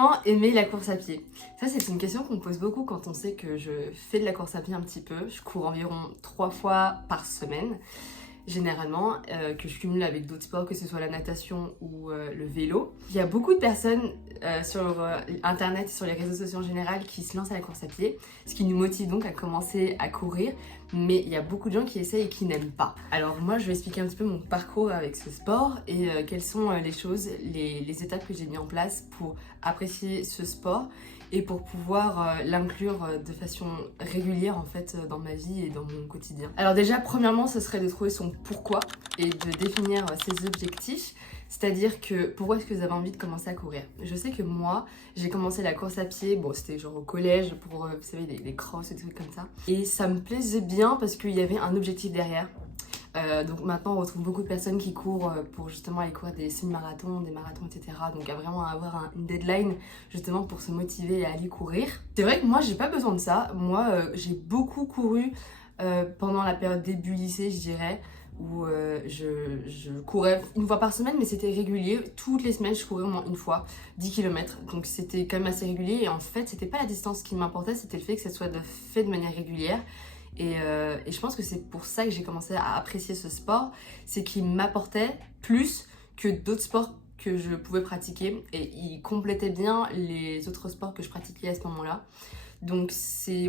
Comment aimer la course à pied? Ça, c'est une question qu'on me pose beaucoup quand on sait que je fais de la course à pied un petit peu. Je cours environ 3 fois par semaine, généralement, que je cumule avec d'autres sports, que ce soit la natation ou le vélo. Il y a beaucoup de personnes sur internet et sur les réseaux sociaux en général qui se lancent à la course à pied, ce qui nous motive donc à commencer à courir, mais il y a beaucoup de gens qui essayent et qui n'aiment pas. Alors moi, je vais expliquer un petit peu mon parcours avec ce sport et quelles sont les choses, les étapes que j'ai mis en place pour apprécier ce sport et pour pouvoir l'inclure de façon régulière en fait dans ma vie et dans mon quotidien. Alors déjà, premièrement, ce serait de trouver son pourquoi et de définir ses objectifs. C'est-à-dire que pourquoi est-ce que vous avez envie de commencer à courir? Je sais que moi, j'ai commencé la course à pied, bon c'était genre au collège pour, vous savez, des crosses et des trucs comme ça. Et ça me plaisait bien parce qu'il y avait un objectif derrière. Donc maintenant on retrouve beaucoup de personnes qui courent pour justement aller courir des semi-marathons, des marathons, etc. Donc à vraiment avoir une deadline justement pour se motiver à aller courir. C'est vrai que moi j'ai pas besoin de ça. Moi j'ai beaucoup couru pendant la période début lycée, je dirais, où je courais une fois par semaine, mais c'était régulier. Toutes les semaines je courais au moins une fois 10 km, donc c'était quand même assez régulier. Et en fait c'était pas la distance qui m'importait, c'était le fait que ça soit fait de manière régulière. Et je pense que c'est pour ça que j'ai commencé à apprécier ce sport, c'est qu'il m'apportait plus que d'autres sports que je pouvais pratiquer et il complétait bien les autres sports que je pratiquais à ce moment-là. Donc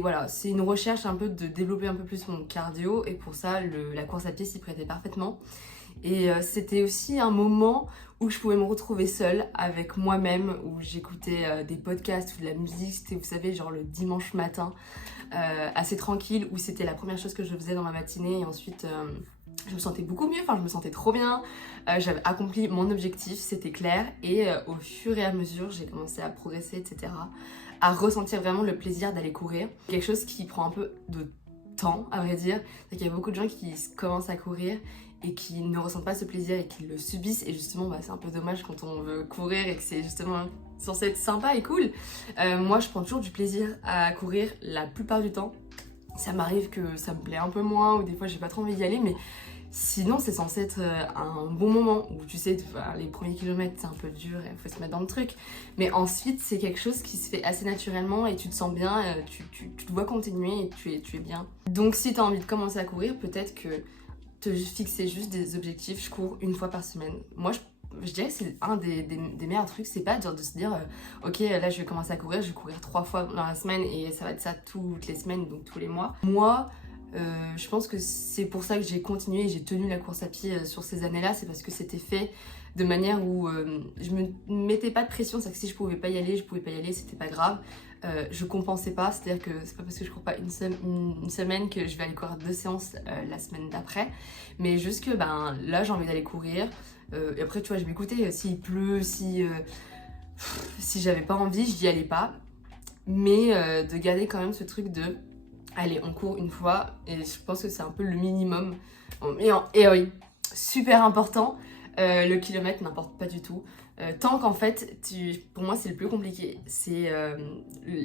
voilà, c'est une recherche un peu de développer un peu plus mon cardio et pour ça la course à pied s'y prêtait parfaitement. Et c'était aussi un moment où je pouvais me retrouver seule avec moi-même, où j'écoutais des podcasts ou de la musique, c'était, vous savez, genre le dimanche matin, assez tranquille, où c'était la première chose que je faisais dans ma matinée et ensuite je me sentais beaucoup mieux, enfin je me sentais trop bien, j'avais accompli mon objectif, c'était clair et au fur et à mesure j'ai commencé à progresser, etc., à ressentir vraiment le plaisir d'aller courir. Quelque chose qui prend un peu de temps à vrai dire, c'est qu'il y a beaucoup de gens qui commencent à courir et qui ne ressentent pas ce plaisir et qui le subissent et justement c'est un peu dommage quand on veut courir et que c'est justement censé être sympa et cool. Moi je prends toujours du plaisir à courir la plupart du temps. Ça m'arrive que ça me plaît un peu moins ou des fois j'ai pas trop envie d'y aller, mais sinon c'est censé être un bon moment où tu sais, les premiers kilomètres c'est un peu dur et il faut se mettre dans le truc, mais ensuite c'est quelque chose qui se fait assez naturellement et tu te sens bien, tu dois continuer et tu es bien. Donc si tu as envie de commencer à courir, peut-être que te fixer juste des objectifs. Je cours une fois par semaine. Moi je dirais que c'est un des meilleurs trucs, c'est pas genre de se dire ok là je vais commencer à courir, je vais courir 3 fois dans la semaine et ça va être ça toutes les semaines, donc tous les mois. Moi je pense que c'est pour ça que j'ai continué et j'ai tenu la course à pied sur ces années-là, c'est parce que c'était fait de manière où je me mettais pas de pression, c'est que si je pouvais pas y aller, c'était pas grave. Je compensais pas, c'est-à-dire que c'est pas parce que je cours pas une semaine que je vais aller courir 2 séances la semaine d'après, mais juste que là j'ai envie d'aller courir et après tu vois je m'écoutais, s'il pleut, si j'avais pas envie, je n'y allais pas, mais de garder quand même ce truc de allez on court une fois et je pense que c'est un peu le minimum. Et oui, super important, le kilomètre n'importe pas du tout. Tant qu'en fait, pour moi c'est le plus compliqué, c'est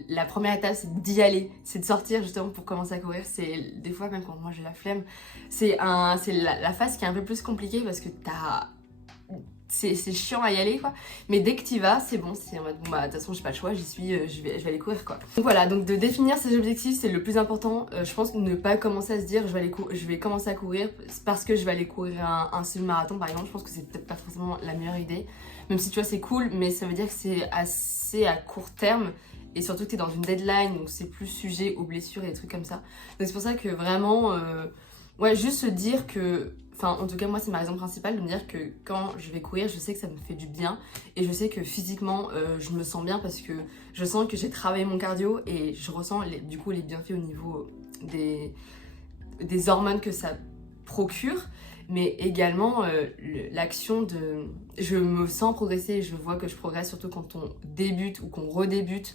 la première étape c'est d'y aller, c'est de sortir justement pour commencer à courir. C'est des fois même quand moi j'ai la flemme, c'est la phase qui est un peu plus compliquée parce que c'est chiant à y aller quoi, mais dès que tu y vas c'est bon, c'est en mode bon de toute façon j'ai pas le choix, j'y suis, je vais aller courir quoi. Donc voilà, donc de définir ses objectifs c'est le plus important. Je pense que ne pas commencer à se dire je vais commencer à courir parce que je vais aller courir un semi-marathon par exemple, je pense que c'est peut-être pas forcément la meilleure idée, même si tu vois c'est cool, mais ça veut dire que c'est assez à court terme et surtout que t'es dans une deadline, donc c'est plus sujet aux blessures et des trucs comme ça. Donc c'est pour ça que vraiment ouais, juste se dire que, enfin en tout cas moi c'est ma raison principale de me dire que quand je vais courir je sais que ça me fait du bien et je sais que physiquement je me sens bien parce que je sens que j'ai travaillé mon cardio et je ressens du coup les bienfaits au niveau des hormones que ça procure, mais également l'action de... Je me sens progresser et je vois que je progresse surtout quand on débute ou qu'on redébute.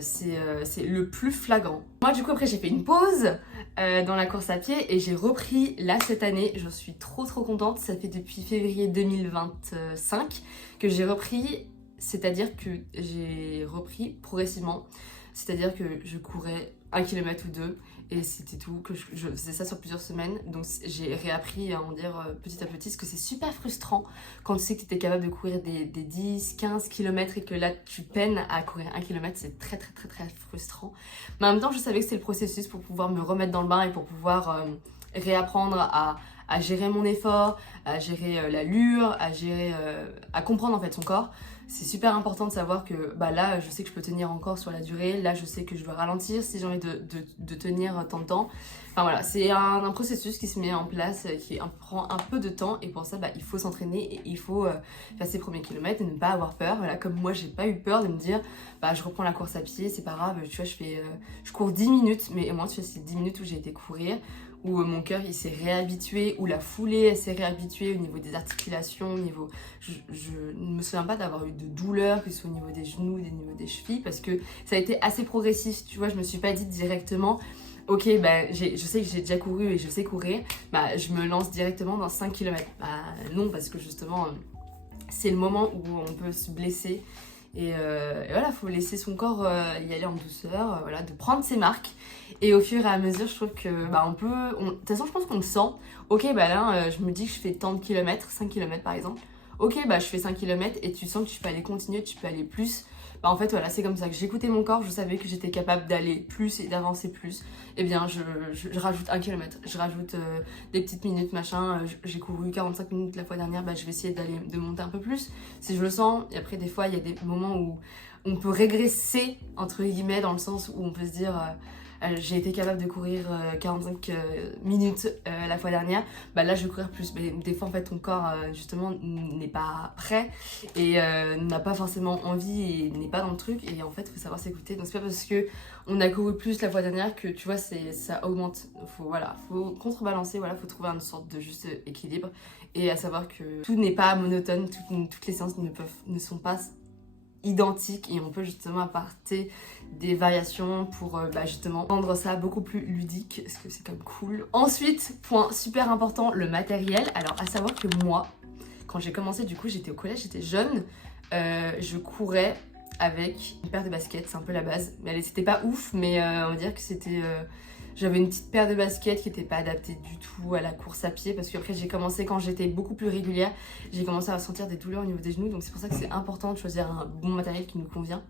C'est le plus flagrant. Moi du coup après j'ai fait une pause dans la course à pied et j'ai repris là cette année. Je suis trop contente, ça fait depuis février 2025 que j'ai repris, c'est-à-dire que j'ai repris progressivement, c'est-à-dire que je courais 1 km ou 2 et c'était tout, que je faisais ça sur plusieurs semaines. Donc j'ai réappris à en dire petit à petit, parce que c'est super frustrant quand tu sais que tu étais capable de courir des 10, 15 km et que là tu peines à courir 1 km, c'est très très très très frustrant. Mais en même temps je savais que c'était le processus pour pouvoir me remettre dans le bain et pour pouvoir réapprendre à gérer mon effort, à gérer l'allure, à comprendre en fait son corps. C'est super important de savoir que là je sais que je peux tenir encore sur la durée, là je sais que je dois ralentir si j'ai envie de tenir tant de temps. Enfin voilà, c'est un processus qui se met en place, qui prend un peu de temps et pour ça il faut s'entraîner et il faut faire ses premiers kilomètres et ne pas avoir peur. Voilà, comme moi j'ai pas eu peur de me dire je reprends la course à pied, c'est pas grave, tu vois je cours 10 minutes, mais au moins tu vois c'est 10 minutes où j'ai été courir, où mon cœur il s'est réhabitué, où la foulée elle s'est réhabituée au niveau des articulations, au niveau... Je ne me souviens pas d'avoir eu de douleur, que ce soit au niveau des genoux, au niveau des chevilles, parce que ça a été assez progressif, tu vois, je me suis pas dit directement, ok, je sais que j'ai déjà couru et je sais courir, je me lance directement dans 5 km. Non, parce que justement, c'est le moment où on peut se blesser. Et voilà, il faut laisser son corps y aller en douceur, voilà, de prendre ses marques. Et au fur et à mesure, je trouve que on peut... De toute façon, je pense qu'on le sent. Ok, là, je me dis que je fais tant de kilomètres, 5 km par exemple. Ok, je fais 5 km et tu sens que tu peux aller continuer, tu peux aller plus. En fait, voilà, c'est comme ça que j'écoutais mon corps, je savais que j'étais capable d'aller plus et d'avancer plus. Eh bien, je rajoute 1 km, je rajoute des petites minutes, machin. J'ai couru 45 minutes la fois dernière, je vais essayer de monter un peu plus si je le sens. Et après, des fois, il y a des moments où on peut régresser, entre guillemets, dans le sens où on peut se dire... j'ai été capable de courir 45 minutes la fois dernière, là je vais courir plus. Mais des fois en fait ton corps justement n'est pas prêt et n'a pas forcément envie et n'est pas dans le truc, et en fait il faut savoir s'écouter. Donc c'est pas parce que on a couru plus la fois dernière que tu vois ça augmente. Faut contrebalancer, faut trouver une sorte de juste équilibre, et à savoir que tout n'est pas monotone, toutes les séances ne sont pas identiques, et on peut justement apporter des variations pour justement rendre ça beaucoup plus ludique, parce que c'est quand même cool. Ensuite, point super important, le matériel. Alors à savoir que moi, quand j'ai commencé, du coup j'étais au collège, j'étais jeune, je courais avec une paire de baskets, c'est un peu la base. Mais c'était pas ouf, mais on va dire que c'était... J'avais une petite paire de baskets qui n'était pas adaptée du tout à la course à pied, parce qu'après j'ai commencé, quand j'étais beaucoup plus régulière, j'ai commencé à ressentir des douleurs au niveau des genoux, donc c'est pour ça que c'est important de choisir un bon matériel qui nous convient.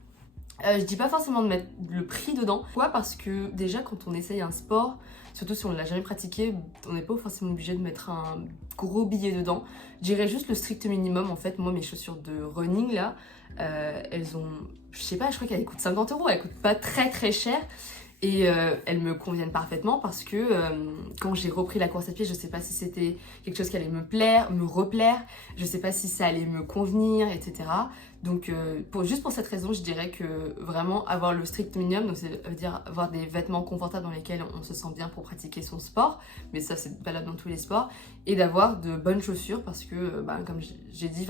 Je dis pas forcément de mettre le prix dedans. Pourquoi ? Parce que déjà quand on essaye un sport, surtout si on ne l'a jamais pratiqué, on n'est pas forcément obligé de mettre un gros billet dedans. Je dirais juste le strict minimum. En fait, moi mes chaussures de running là, elles ont, je sais pas, je crois qu'elles coûtent 50 €, elles coûtent pas très très cher. Et elles me conviennent parfaitement, parce que quand j'ai repris la course à pied, je sais pas si c'était quelque chose qui allait me plaire, me replaire, je sais pas si ça allait me convenir, etc. Donc juste pour cette raison, je dirais que vraiment avoir le strict minimum, donc ça veut dire avoir des vêtements confortables dans lesquels on se sent bien pour pratiquer son sport, mais ça c'est valable dans tous les sports, et d'avoir de bonnes chaussures, parce que comme j'ai dit,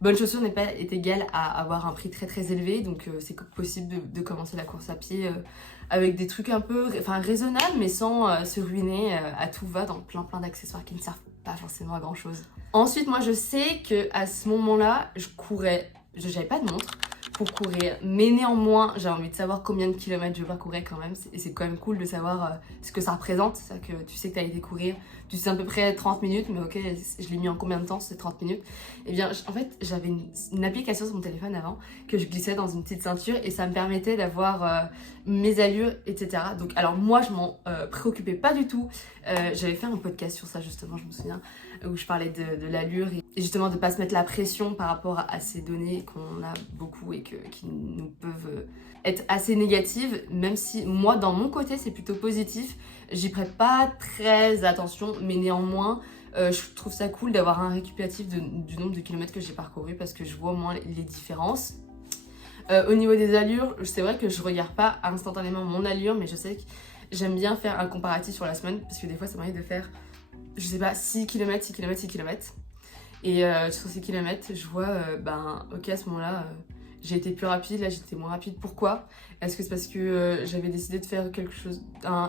bonne chaussure n'est pas égale à avoir un prix très très élevé, donc c'est possible de commencer la course à pied avec des trucs un peu raisonnables, mais sans se ruiner à tout va dans plein d'accessoires qui ne servent pas forcément à grand chose. Ensuite, moi je sais que à ce moment-là, je courais, j'avais pas de montre pour courir, mais néanmoins j'ai envie de savoir combien de kilomètres je vais courir quand même, et c'est quand même cool de savoir ce que ça représente. C'est-à-dire que tu sais que tu as été courir, tu sais à peu près 30 minutes, mais ok, je l'ai mis en combien de temps ces 30 minutes? Et bien en fait j'avais une application sur mon téléphone avant que je glissais dans une petite ceinture, et ça me permettait d'avoir mes allures, etc. Donc alors moi je m'en préoccupais pas du tout. J'avais fait un podcast sur ça justement, je me souviens, où je parlais de l'allure et justement de pas se mettre la pression par rapport à ces données qu'on a beaucoup et qui nous peuvent être assez négatives, même si moi dans mon côté c'est plutôt positif. J'y prête pas très attention, mais néanmoins je trouve ça cool d'avoir un récapitulatif du nombre de kilomètres que j'ai parcouru, parce que je vois au moins les différences. Au niveau des allures, c'est vrai que je regarde pas instantanément mon allure, mais je sais que j'aime bien faire un comparatif sur la semaine, parce que des fois ça m'arrive de faire, je sais pas, 6 km, 6 km, 6 km. Et sur ces kilomètres, je vois, ok, à ce moment-là, j'ai été plus rapide, là j'étais moins rapide. Pourquoi? Est-ce que c'est parce que j'avais décidé de faire quelque chose,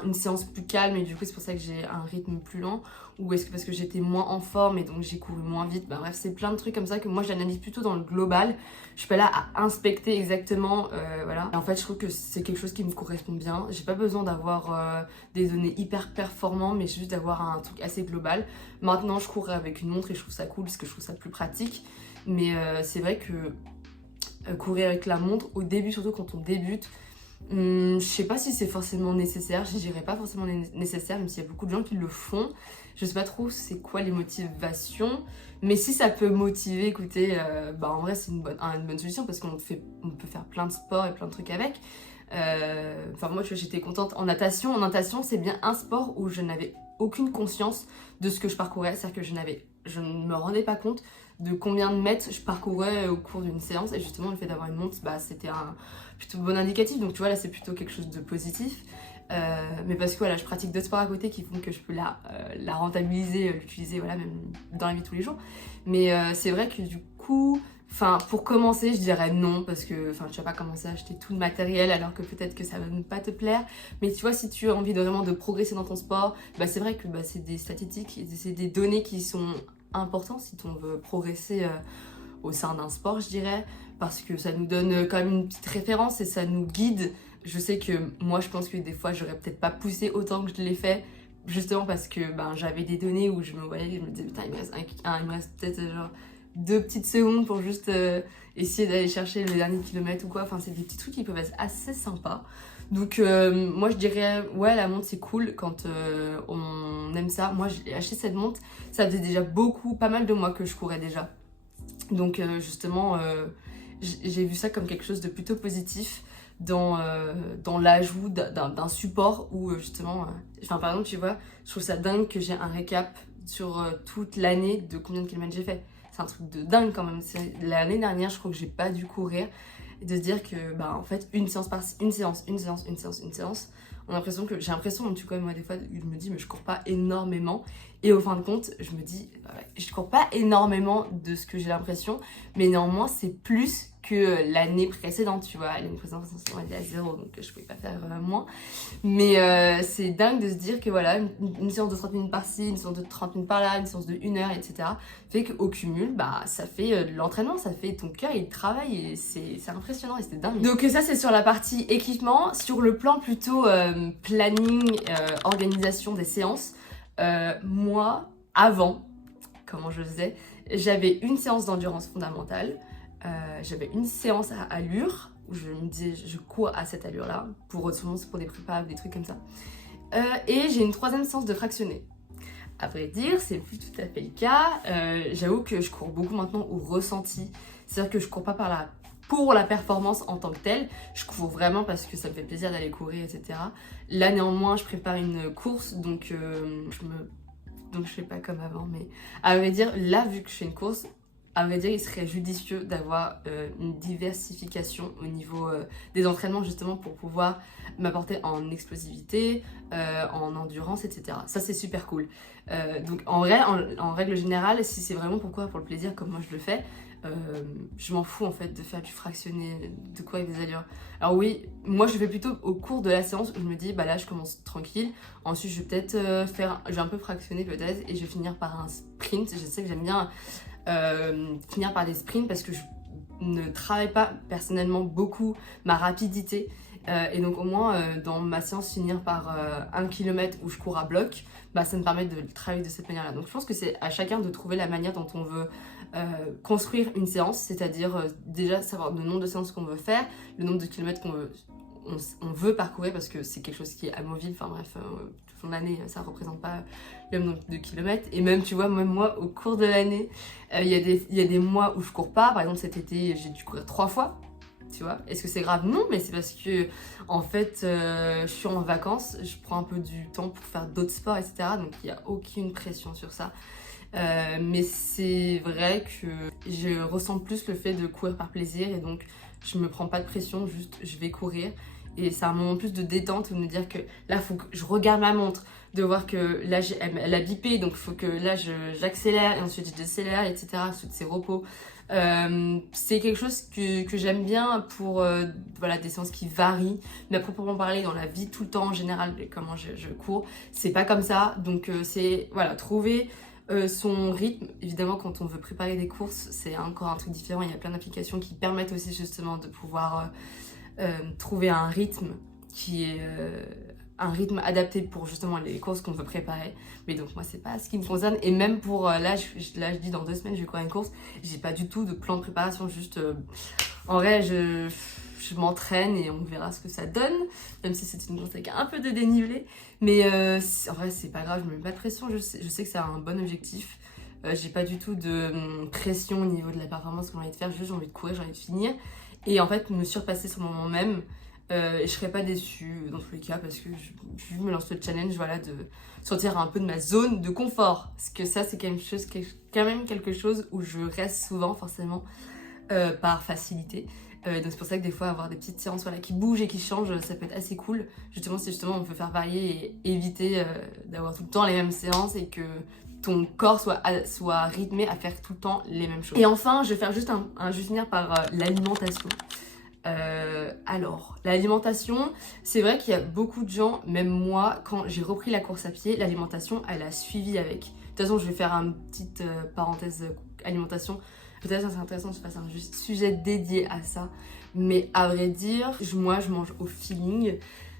une séance plus calme et du coup c'est pour ça que j'ai un rythme plus lent? Ou est-ce que parce que j'étais moins en forme et donc j'ai couru moins vite? Bah bref, c'est plein de trucs comme ça que moi j'analyse plutôt dans le global. Je suis pas là à inspecter exactement, voilà. Et en fait je trouve que c'est quelque chose qui me correspond bien. J'ai pas besoin d'avoir des données hyper performantes, mais juste d'avoir un truc assez global. Maintenant je cours avec une montre et je trouve ça cool parce que je trouve ça plus pratique. Mais c'est vrai que courir avec la montre, au début, surtout quand on débute, je sais pas si c'est forcément nécessaire, je dirais pas forcément nécessaire, même s'il y a beaucoup de gens qui le font. Je sais pas trop c'est quoi les motivations, mais si ça peut motiver, écoutez, bah en vrai c'est une bonne solution parce on peut faire plein de sports et plein de trucs avec. Enfin moi tu vois, j'étais contente en natation. En natation c'est bien un sport où je n'avais aucune conscience de ce que je parcourais, c'est-à-dire que je ne me rendais pas compte de combien de mètres je parcourais au cours d'une séance, et justement le fait d'avoir une montre, bah, c'était un plutôt bon indicatif, donc tu vois là c'est plutôt quelque chose de positif. Mais parce que voilà, je pratique d'autres sports à côté qui font que je peux la rentabiliser, l'utiliser voilà, même dans la vie de tous les jours. Mais c'est vrai que du coup, enfin, pour commencer, je dirais non, parce que tu vas pas commencer à acheter tout le matériel alors que peut-être que ça va ne pas te plaire. Mais tu vois, si tu as envie de vraiment de progresser dans ton sport, bah, c'est vrai que bah, c'est des statistiques, c'est des données qui sont importantes si on veut progresser au sein d'un sport, je dirais, parce que ça nous donne quand même une petite référence et ça nous guide. Je sais que moi, je pense que des fois, j'aurais peut-être pas poussé autant que je l'ai fait, justement parce que ben, j'avais des données où je me voyais, je me disais, putain, il me reste peut-être genre 2 petites secondes pour juste essayer d'aller chercher le dernier kilomètre ou quoi. Enfin, c'est des petits trucs qui peuvent être assez sympas. Donc, moi, je dirais, ouais, la montre, c'est cool quand on aime ça. Moi, j'ai acheté cette montre, ça faisait déjà pas mal de mois que je courais déjà. Donc, justement, j'ai vu ça comme quelque chose de plutôt positif dans l'ajout d'un support où justement, enfin par exemple tu vois, je trouve ça dingue que j'ai un récap sur toute l'année de combien de kilomètres j'ai fait. C'est un truc de dingue quand même. L'année dernière je crois que j'ai pas dû courir, et de se dire que bah en fait une séance une séance, j'ai l'impression, tu vois, moi des fois je me dis mais je cours pas énormément, et au fin de compte je me dis ouais, je cours pas énormément de ce que j'ai l'impression, mais néanmoins c'est plus que l'année précédente, tu vois. L'année précédente on était à 0, donc je pouvais pas faire moins, mais c'est dingue de se dire que voilà, une séance de 30 minutes par-ci, une séance de 30 minutes par-là, une séance de 1 heure, etc. fait qu'au cumul, bah ça fait de l'entraînement, ça fait ton cœur il travaille, et c'est impressionnant et c'est dingue. Donc ça c'est sur la partie équipement. Sur le plan plutôt planning, organisation des séances, moi avant, comment je faisais, j'avais une séance d'endurance fondamentale, j'avais une séance à allure où je me disais je cours à cette allure là souvent c'est pour des prépas ou des trucs comme ça, et j'ai une 3e séance de fractionné. À vrai dire, c'est plus tout à fait le cas. J'avoue que je cours beaucoup maintenant au ressenti. C'est-à-dire que je cours pas pour la performance en tant que telle. Je cours vraiment parce que ça me fait plaisir d'aller courir, etc. Là, néanmoins, je prépare une course, donc je fais pas comme avant. Mais à vrai dire, là, vu que je fais une course, à vrai dire, il serait judicieux d'avoir une diversification au niveau des entraînements, justement pour pouvoir m'apporter en explosivité, en endurance, etc. Ça, c'est super cool. Donc en vrai, en règle générale, si c'est vraiment pour le plaisir comme moi je le fais, je m'en fous en fait de faire du fractionné, de quoi avec des allures. Alors oui, moi je fais plutôt au cours de la séance où je me dis bah là je commence tranquille, ensuite je vais peut-être je vais un peu fractionner peut-être, et je vais finir par un sprint. Je sais que j'aime bien finir par des sprints parce que je ne travaille pas personnellement beaucoup ma rapidité, et donc au moins dans ma séance finir par 1 km où je cours à bloc, bah ça me permet de travailler de cette manière là. Donc je pense que c'est à chacun de trouver la manière dont on veut construire une séance, c'est-à-dire déjà savoir le nombre de séances qu'on veut faire, le nombre de kilomètres on veut parcourir, parce que c'est quelque chose qui est amovible. Enfin bref, toute l'année ça représente pas le même nombre de kilomètres, et même tu vois, même moi au cours de l'année il y a des mois où je cours pas. Par exemple cet été j'ai dû courir 3 fois, tu vois. Est-ce que c'est grave? Non, mais c'est parce que en fait je suis en vacances, je prends un peu du temps pour faire d'autres sports, etc. Donc il n'y a aucune pression sur ça. Mais c'est vrai que je ressens plus le fait de courir par plaisir, et donc je me prends pas de pression, juste je vais courir. et c'est un moment plus de détente ou de me dire que là, il faut que je regarde ma montre, de voir que là, elle a bipé, donc il faut que là, j'accélère et ensuite je décélère, etc. Ensuite, c'est repos. C'est quelque chose que j'aime bien pour voilà, des séances qui varient, mais à proprement parler dans la vie tout le temps en général, comment je cours, c'est pas comme ça. Donc c'est voilà, trouver son rythme. Évidemment, quand on veut préparer des courses, c'est encore un truc différent. Il y a plein d'applications qui permettent aussi justement de pouvoir trouver un rythme qui est un rythme adapté pour justement les courses qu'on veut préparer. Mais donc moi, c'est pas ce qui me concerne. Et même pour là, je dis dans 2 semaines, je vais courir une course. J'ai pas du tout de plan de préparation. Juste en vrai, je m'entraîne et on verra ce que ça donne. Même si c'est une course avec un peu de dénivelé. Mais en vrai, c'est pas grave. Je me mets pas de pression. Je sais que c'est un bon objectif. J'ai pas du tout de pression au niveau de la performance que j'ai envie de faire. Juste, j'ai envie de courir, j'ai envie de finir. Et en fait, me surpasser sur le moment même. Et je serais pas déçue dans tous les cas parce que je me lance le challenge, voilà, de sortir un peu de ma zone de confort. Parce que ça, c'est quand même quelque chose où je reste souvent forcément par facilité. Donc c'est pour ça que des fois avoir des petites séances voilà, qui bougent et qui changent, ça peut être assez cool. Justement, si justement on peut faire varier et éviter d'avoir tout le temps les mêmes séances et que ton corps soit rythmé à faire tout le temps les mêmes choses. Et enfin, je vais faire juste juste finir par l'alimentation. Alors, l'alimentation, c'est vrai qu'il y a beaucoup de gens, même moi, quand j'ai repris la course à pied, l'alimentation, elle a suivi avec. De toute façon, je vais faire une petite parenthèse alimentation. Peut-être que c'est intéressant que je fasse un sujet dédié à ça. Mais à vrai dire, moi, je mange au feeling.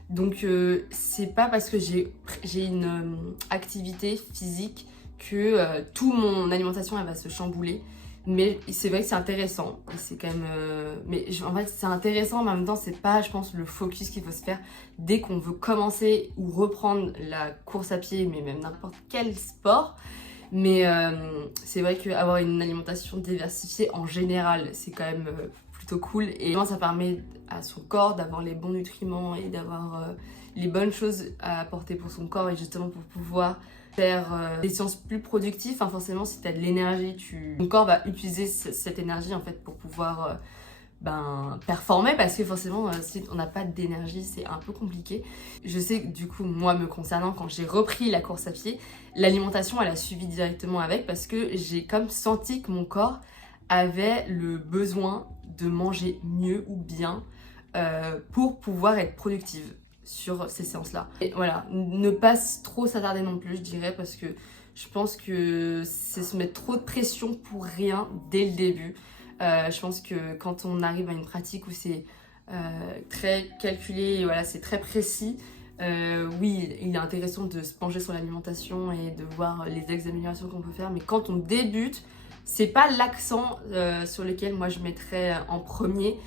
Donc, c'est pas parce que j'ai une activité physique que toute mon alimentation, elle va se chambouler. Mais c'est vrai que c'est intéressant, c'est quand même... en fait, c'est intéressant, mais en même temps, c'est pas, je pense, le focus qu'il faut se faire dès qu'on veut commencer ou reprendre la course à pied, mais même n'importe quel sport. Mais c'est vrai qu'avoir une alimentation diversifiée, en général, c'est quand même plutôt cool. Et ça permet à son corps d'avoir les bons nutriments et d'avoir les bonnes choses à apporter pour son corps et justement pour pouvoir faire des séances plus productives. Enfin, forcément, si tu as de l'énergie, ton corps va utiliser cette énergie en fait pour pouvoir performer, parce que forcément, si on n'a pas d'énergie, c'est un peu compliqué. Je sais que du coup, moi, me concernant, quand j'ai repris la course à pied, l'alimentation, elle a suivi directement avec, parce que j'ai comme senti que mon corps avait le besoin de manger mieux ou bien pour pouvoir être productive sur ces séances-là. Et voilà, ne pas trop s'attarder non plus, je dirais, parce que je pense que c'est se mettre trop de pression pour rien dès le début. Je pense que quand on arrive à une pratique où c'est très calculé, et voilà, c'est très précis, oui, il est intéressant de se pencher sur l'alimentation et de voir les améliorations qu'on peut faire, mais quand on débute, c'est pas l'accent sur lequel moi je mettrais en premier.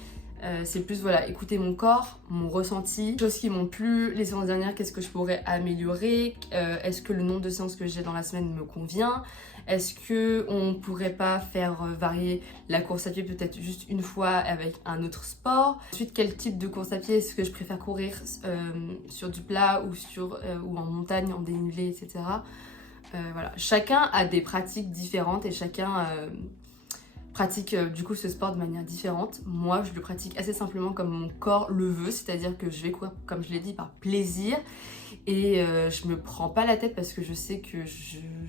C'est plus voilà, écouter mon corps, mon ressenti, les choses qui m'ont plu les séances dernières, qu'est-ce que je pourrais améliorer, est-ce que le nombre de séances que j'ai dans la semaine me convient, est-ce qu'on pourrait pas faire varier la course à pied peut-être juste une fois avec un autre sport. Ensuite, quel type de course à pied, est-ce que je préfère courir sur du plat ou en montagne, en dénivelé, etc. Voilà. Chacun a des pratiques différentes et chacun pratique du coup ce sport de manière différente. Moi, je le pratique assez simplement comme mon corps le veut, c'est-à-dire que je vais courir, comme je l'ai dit, par plaisir. Et je me prends pas la tête parce que je sais que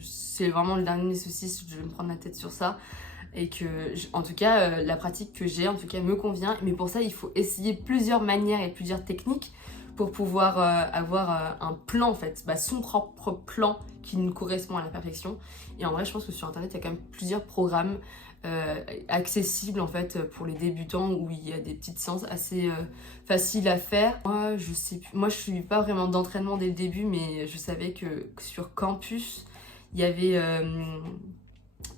c'est vraiment le dernier souci si je vais me prendre la tête sur ça. Et que, en tout cas, la pratique que j'ai, en tout cas, me convient. Mais pour ça, il faut essayer plusieurs manières et plusieurs techniques pour pouvoir avoir un plan, en fait, son propre plan qui nous correspond à la perfection. Et en vrai, je pense que sur Internet, il y a quand même plusieurs programmes accessibles, en fait, pour les débutants, où il y a des petites séances assez faciles à faire. Moi, je suis pas vraiment d'entraînement dès le début, mais je savais que sur campus, il y avait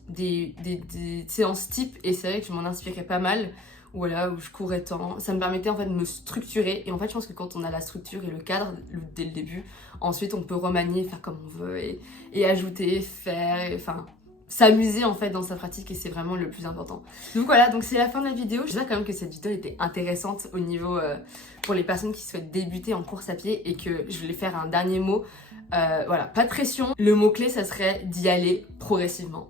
des séances types, et c'est vrai que je m'en inspirais pas mal. Voilà, où je courais tant. Ça me permettait en fait de me structurer. Et en fait, je pense que quand on a la structure et le cadre dès le début, ensuite on peut remanier, faire comme on veut et ajouter, faire, enfin s'amuser en fait dans sa pratique, et c'est vraiment le plus important. Donc voilà, donc c'est la fin de la vidéo. J'espère quand même que cette vidéo était intéressante au niveau pour les personnes qui souhaitent débuter en course à pied, et que je voulais faire un dernier mot. Voilà, pas de pression. Le mot-clé, ça serait d'y aller progressivement.